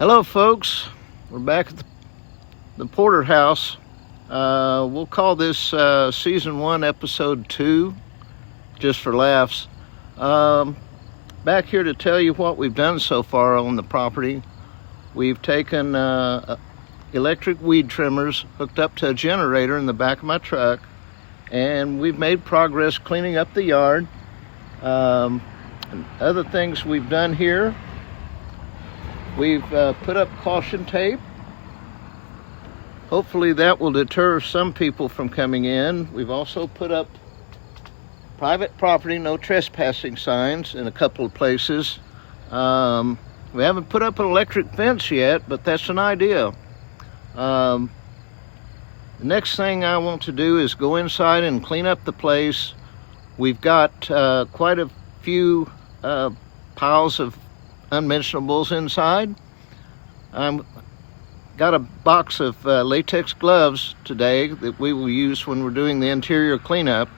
Hello folks, we're back at the Porter House. We'll call this season 1 episode 2 just for laughs. Back here to tell you what we've done so far on the property. We've taken electric weed trimmers hooked up to a generator in the back of my truck, and we've made progress cleaning up the yard. And other things we've done here, we've put up caution tape. Hopefully that will deter some people from coming in. We've also put up private property, no trespassing signs in a couple of places. We haven't put up an electric fence yet, but that's an idea. The next thing I want to do is go inside and clean up the place. We've got quite a few piles of unmentionables inside. I've got a box of latex gloves today that we will use when we're doing the interior cleanup.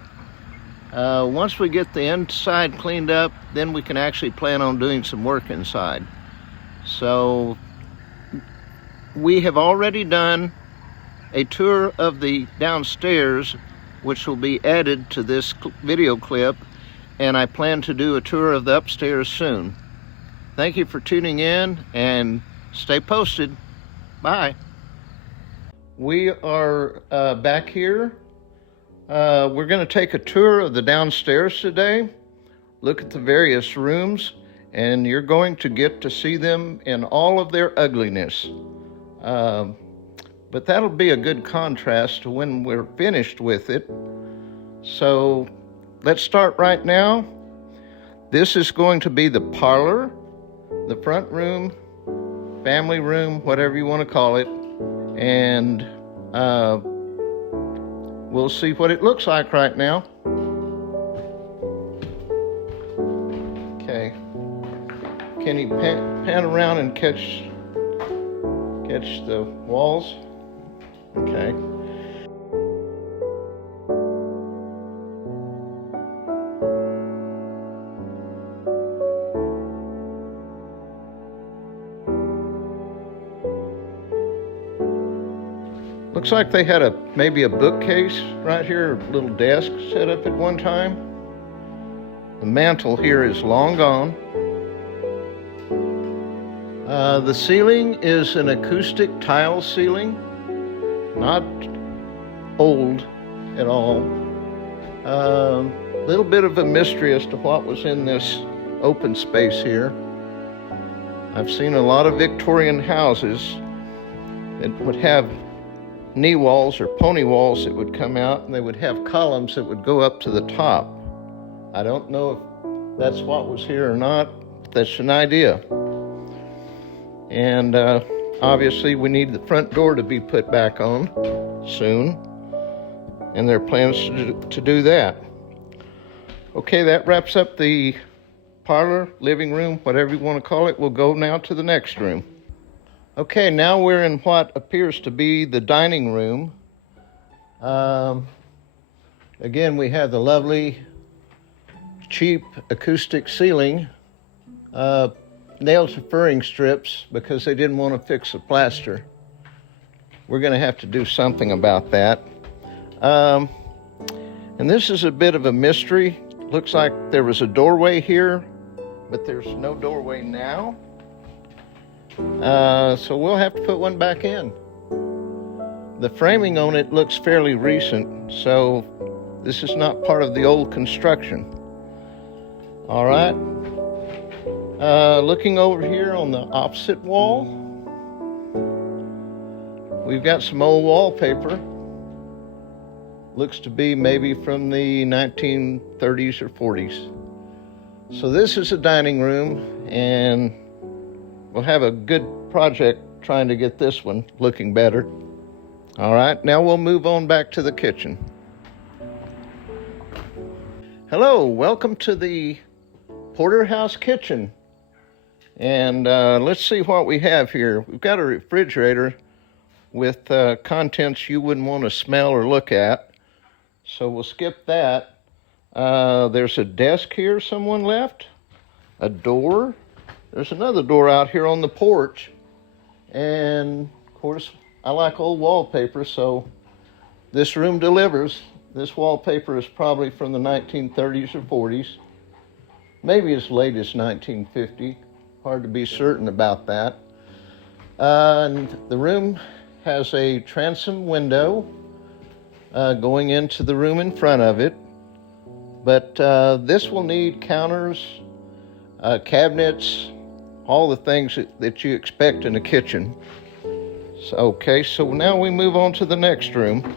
Once we get the inside cleaned up, then we can actually plan on doing some work inside. So we have already done a tour of the downstairs, which will be added to this video clip, and I plan to do a tour of the upstairs soon. Thank you for tuning in, and stay posted. Bye. We are back here. We're going to take a tour of the downstairs today, look at the various rooms, and you're going to get to see them in all of their ugliness. But that'll be a good contrast to when we're finished with it. So let's start right now. This is going to be the parlor, the front room, family room, whatever you want to call it, and we'll see what it looks like right now. Okay, can you pan around and catch the walls? Okay. Looks like they had maybe a bookcase right here, a little desk set up at one time. The mantle here is long gone. The ceiling is an acoustic tile ceiling, not old at all. Little bit of a mystery as to what was in this open space here. I've seen a lot of Victorian houses that would have knee walls or pony walls that would come out, and they would have columns that would go up to the top. I don't know if that's what was here or not, but that's an idea. And obviously we need the front door to be put back on soon, and there are plans to do that. Okay, that wraps up the parlor, living room, whatever you want to call it. We'll go now to the next room. Okay, now we're in what appears to be the dining room. Again, we have the lovely, cheap acoustic ceiling, nailed to furring strips because they didn't want to fix the plaster. We're going to have to do something about that. And this is a bit of a mystery. Looks like there was a doorway here, but there's no doorway now. So we'll have to put one back in. The framing on it looks fairly recent, so this is not part of the old construction. All right. Looking over here on the opposite wall, we've got some old wallpaper. Looks to be maybe from the 1930s or 40s. So this is a dining room, and we'll have a good project trying to get this one looking better. All right, now we'll move on back to the kitchen. Hello, welcome to the Porter House kitchen. And let's see what we have here. We've got a refrigerator with contents you wouldn't want to smell or look at. So we'll skip that. There's a desk here someone left, a door. There's another door out here on the porch. And of course, I like old wallpaper, so this room delivers. This wallpaper is probably from the 1930s or 40s, maybe as late as 1950. Hard to be certain about that. And the room has a transom window going into the room in front of it. But this will need counters, cabinets, all the things that you expect in a kitchen. So now we move on to the next room.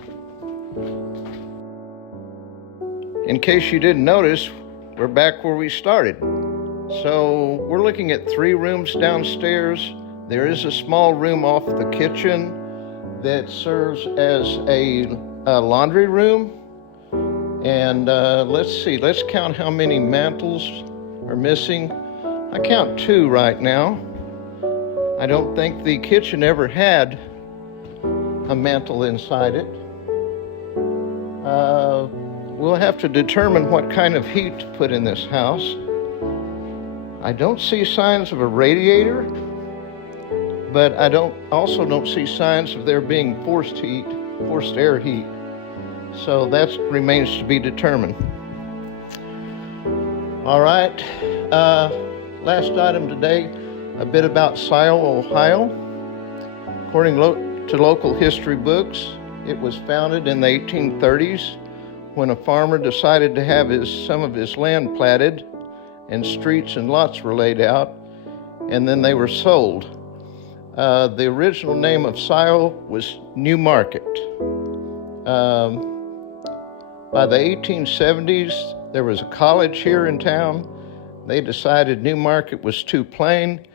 In case you didn't notice, we're back where we started. So we're looking at 3 rooms downstairs. There is a small room off the kitchen that serves as a laundry room. And let's count how many mantles are missing. I count 2 right now. I don't think the kitchen ever had a mantle inside it. We'll have to determine what kind of heat to put in this house. I don't see signs of a radiator, but I also don't see signs of there being forced air heat. So that remains to be determined. All right, last item today, a bit about Scio, Ohio. According to local history books, it was founded in the 1830s when a farmer decided to have some of his land platted and streets and lots were laid out, and then they were sold. The original name of Scio was New Market. By the 1870s, there was a college here in town. They decided New Market was too plain,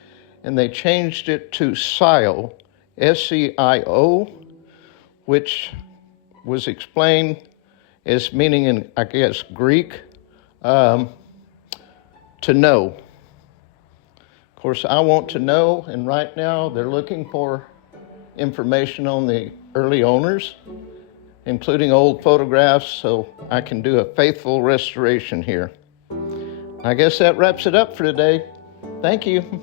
and they changed it to Scio, S-C-I-O, which was explained as meaning in, I guess, Greek, to know. Of course, I want to know, and right now they're looking for information on the early owners, including old photographs, so I can do a faithful restoration here. I guess that wraps it up for today. Thank you.